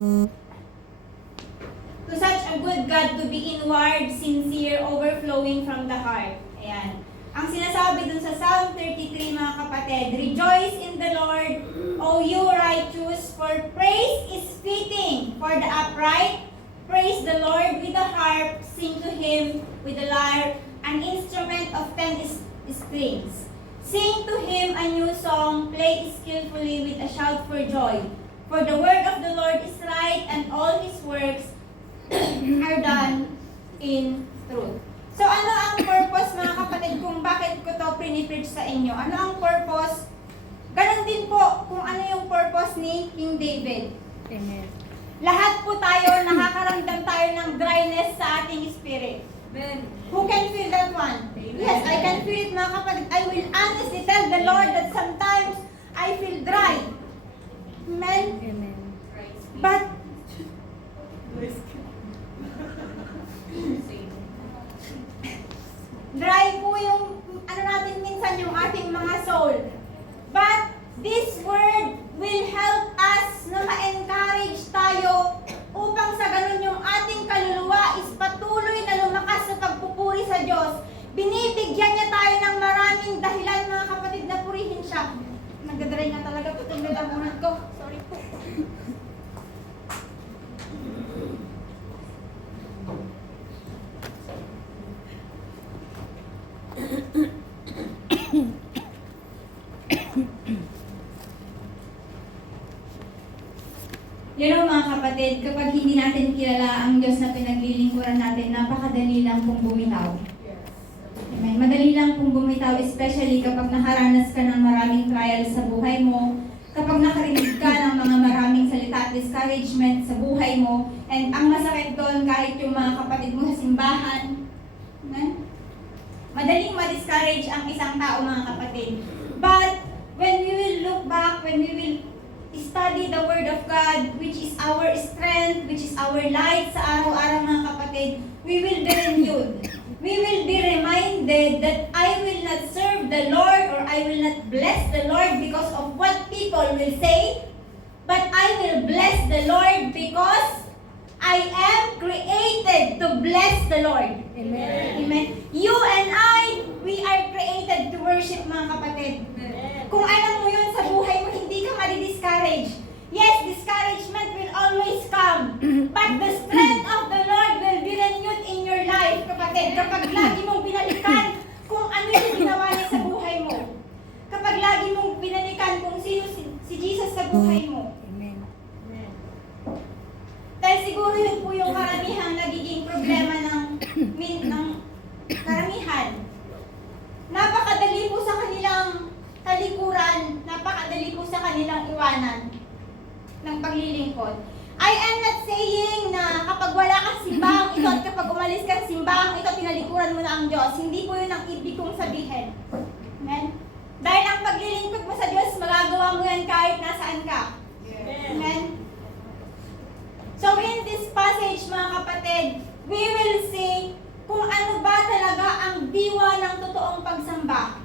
To such a good God to be inward, sincere, overflowing from the heart. Ayan. Ang sinasabi dun sa Psalm 33, mga kapatid, rejoice in the Lord, O you righteous, for praise is fitting for the upright. Praise the Lord with the harp, sing to Him with the lyre, an instrument of 10 strings. Sing to Him a new song, play skillfully with a shout for joy. For the word of the Lord is right, and all His works are done in truth. So ano ang purpose, mga kapatid, kung bakit ko to pinipreach sa inyo? Ano ang purpose? Ganon din po kung ano yung purpose ni King David. Amen. Lahat po tayo, nakakaramdam tayo ng dryness sa ating spirit. Amen. Who can feel that one? Amen. Yes, I can feel it, mga kapatid. I will honestly tell the Lord that sometimes I feel dry. Amen? Amen. But, dry po yung, ano natin minsan, yung ating mga soul. But, this word will help us na ma-encourage tayo upang sa ganun yung ating kaluluwa is patuloy na lumakas sa pagpupuri sa Diyos. Binibigyan niya tayo ng maraming dahilan, mga kapatid, na purihin siya. Nagdadry nga talaga po itong nadamunan ko. Sorry po. You know, mga kapatid, kapag hindi natin kilala ang Diyos na pinaglilingkuran natin, napakadali lang pong bumitaw. Amen. Madali lang pong bumitaw, especially kapag nakaranas ka ng maraming trials sa buhay mo, kapag nakarinig ka ng mga maraming salita at discouragement sa buhay mo, and ang masakit doon, kahit yung mga kapatid mo sa simbahan, amen? Madaling ma-discourage ang isang tao, mga kapatid. But, when we will look back, when we will study the Word of God, which is our strength, which is our light sa araw-araw, mga kapatid, we will be renewed. We will be reminded that I will not serve the Lord or I will not bless the Lord because of what people will say, but I will bless the Lord because I am created to bless the Lord. Amen. Amen. You and I, we are created to worship, mga kapatid. Kung alam mo yun sa buhay mo, hindi ka madi-discourage. Yes, discouragement will always come. But the strength of the Lord will be renewed in your life, kapatid. Kapag lagi mong binalikan kung ano yung ginawa niya sa buhay mo. Kapag lagi mong binalikan kung sino si Jesus sa buhay mo. Amen. Dahil siguro yun po yung karamihang nagiging problema ng karamihan. Napakadali po sa kanilang talikuran, napakadali po sa kanilang iwanan ng paglilingkod. I am not saying na kapag wala kang simbahang ito at kapag umalis kang simbahang ito, tinalikuran mo na ang Diyos. Hindi po yun ang ibig kong sabihin. Amen? Dahil ang paglilingkod mo sa Diyos, magagawa mo yan kahit nasaan ka. Amen? So in this passage, mga kapatid, we will see kung ano ba talaga ang diwa ng totoong pagsamba.